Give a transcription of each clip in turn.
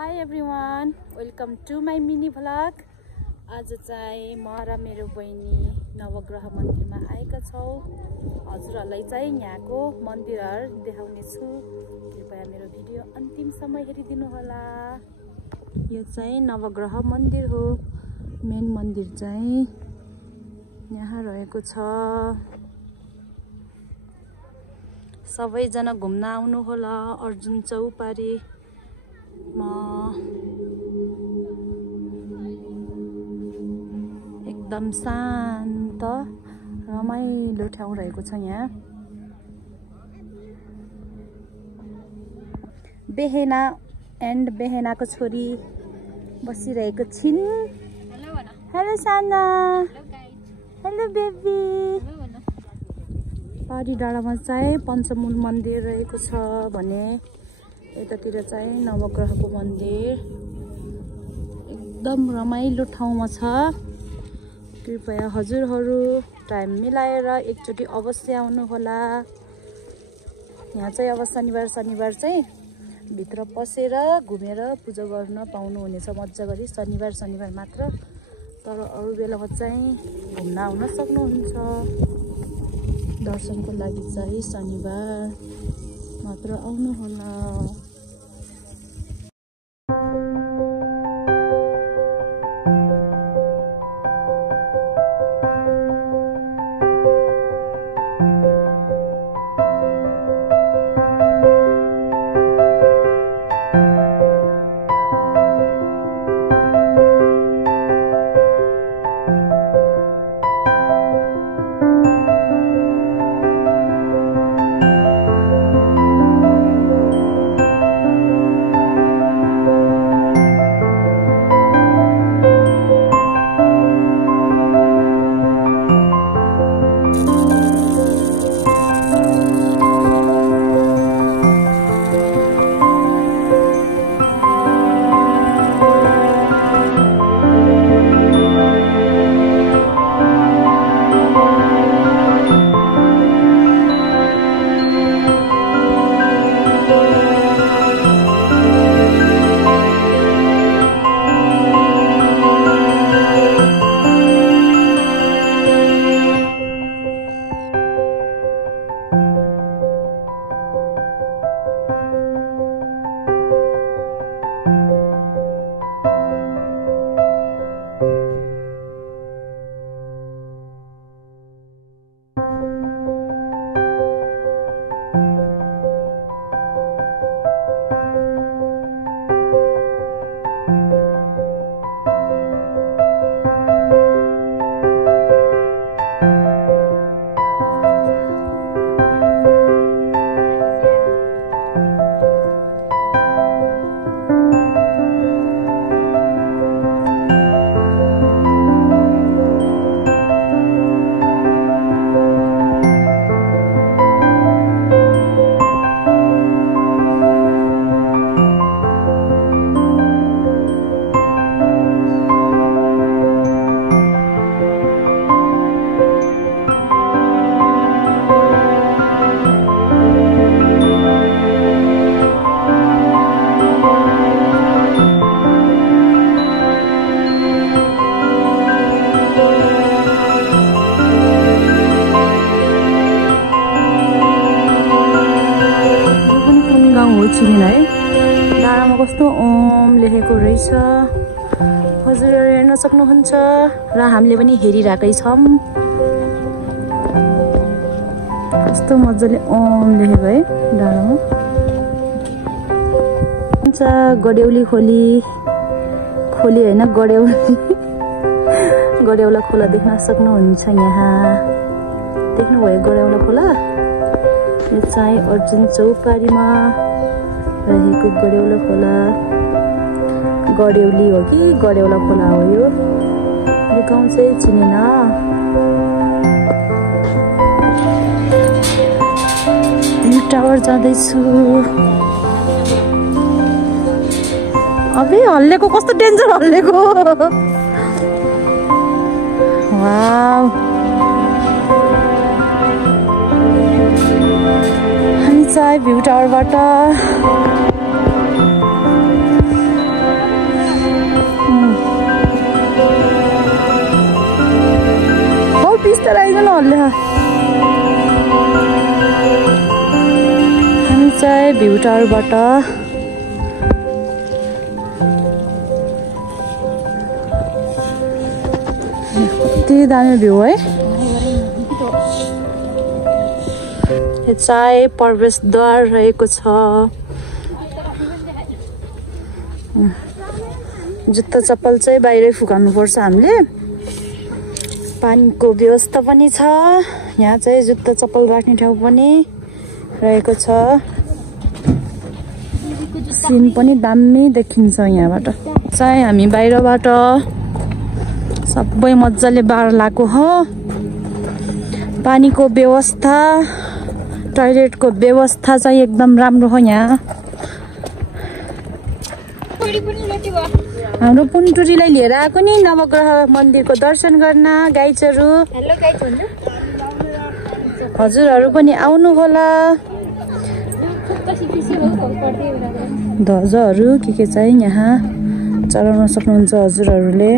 Hi everyone, welcome to my mini vlog. आज चाहिँ म र मेरो बहिनी नवग्रह मन्दिरमा आएका छौं। हजुरहरुलाई चाहिँ यहाँको मन्दिरहरु देखाउने छु। कृपया मेरो भिडियो अन्तिमसम्म हेरिदिनु होला। यो चाहिँ नवग्रह मन्दिर हो। मेन मन्दिर चाहिँ यहाँ रहेको छ। सबैजना घुम्न आउनु होला अर्जुन चौपारी एकदम शान्त रमाइलो ठाउँ रहेको छ। यहाँ बेहेना एन्ड बेहेनाको छोरी बसिरहेको छिन्। हेलो साना, हेलो बेबी। पारी डाँडामा चाहिँ पञ्चमूल मन्दिर रहेको छ भने यतातिर चाहिँ नवग्रहको मन्दिर एकदम रमाइलो ठाउँमा छ। कृपया हजुरहरू टाइम मिलाएर एकचोटि अवश्य आउनु होला। यहाँ चाहिँ अब शनिबार चाहिँ भित्र पसेर घुमेर पूजा गर्न पाउनुहुनेछ मज्जा गरी। शनिबार मात्र, तर अरू बेलामा चाहिँ घुम्न आउन सक्नुहुन्छ। दर्शनको लागि चाहिँ शनिबार मात्र आउनु होला। है डाँडामा कस्तो ओम लेखेको रहेछ। हजुरहरू हेर्न सक्नुहुन्छ र हामीले पनि हेरिरहेकै छौँ। कस्तो मजाले ओम लेखेको है डाँडामा। हुन्छ गडेउली खोली होइन गडेउली गडेउला खोला देख्न सक्नुहुन्छ। यहाँ देख्नुभयो गडेउला खोला? यो चाहिँ अर्जुन चौपारीमा रहेको गडेउला खोला। गडेउली हो कि गडेउला खोला हो यो गाउँ चाहिँ चिनेन। भ्यू टावर जाँदैछु। अबे हल्लेको कस्तो डेन्जर हल्लेको। वाउ, हामी चाहिँ भ्यू टावरबाट चलाइकन हल्ले हामी चाहिँ भ्यू टावरबाट कति दामी भ्यू है। यो चाहिँ प्रवेशद्वार रहेको छ। जुत्ता चप्पल चाहिँ बाहिरै फुकाउनु पर्छ हामीले। पानीको व्यवस्था पनि छ। यहाँ चाहिँ जुत्ता चप्पल राख्ने ठाउँ पनि रहेको छ। सीन पनि दामी देखिन्छ यहाँबाट। चाहिँ हामी बाहिरबाट सबै मजाले बार लगाएको हो। पानीको व्यवस्था, टोयलेटको व्यवस्था चाहिँ एकदम राम्रो हो यहाँ। हाम्रो पुनटुरीलाई लिएर आएको नि नवग्रह मन्दिरको दर्शन गर्न गाइजहरू। हजुरहरू पनि आउनु होला। ध्वजहरू के चाहिँ यहाँ चलाउन सक्नुहुन्छ हजुरहरूले।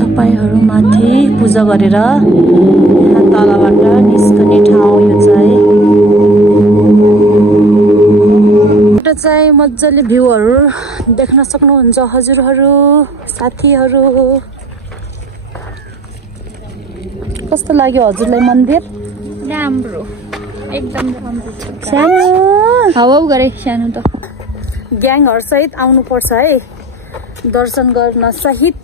तपाईँहरू माथि पूजा गरेर यहाँ तलबाट निस्कने ठाउँ यो चाहिँ। चाहिँ मजाले भ्यूहरू देख्न सक्नुहुन्छ हजुरहरू साथीहरू। कस्तो लाग्यो हजुरलाई मन्दिर? राम्रो, एकदम राम्रो छ। सानो हावा गरे सानो त। ग्याङहरू सहित आउनुपर्छ है दर्शन गर्न सहित।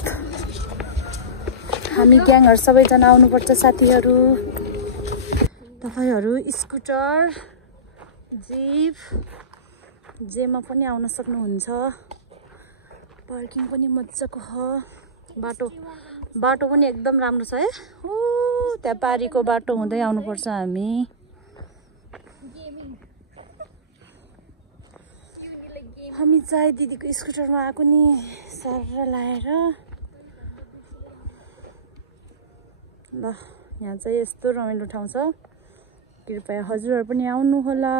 हामी ग्याङहरू सबैजना आउनुपर्छ साथीहरू। तपाईँहरू स्कुटर, जिप जेमा पनि आउन सक्नुहुन्छ। पार्किङ पनि मजाको हो। बाटो पनि एकदम राम्रो छ है। ओ त्यहाँ पारीको बाटो हुँदै आउनुपर्छ हामी। हामी चाहिँ दिदीको स्कुटरमा आएको नि सर लाएर। ल यहाँ चाहिँ यस्तो रमाइलो ठाउँ छ। कृपया हजुरहरू पनि आउनु होला।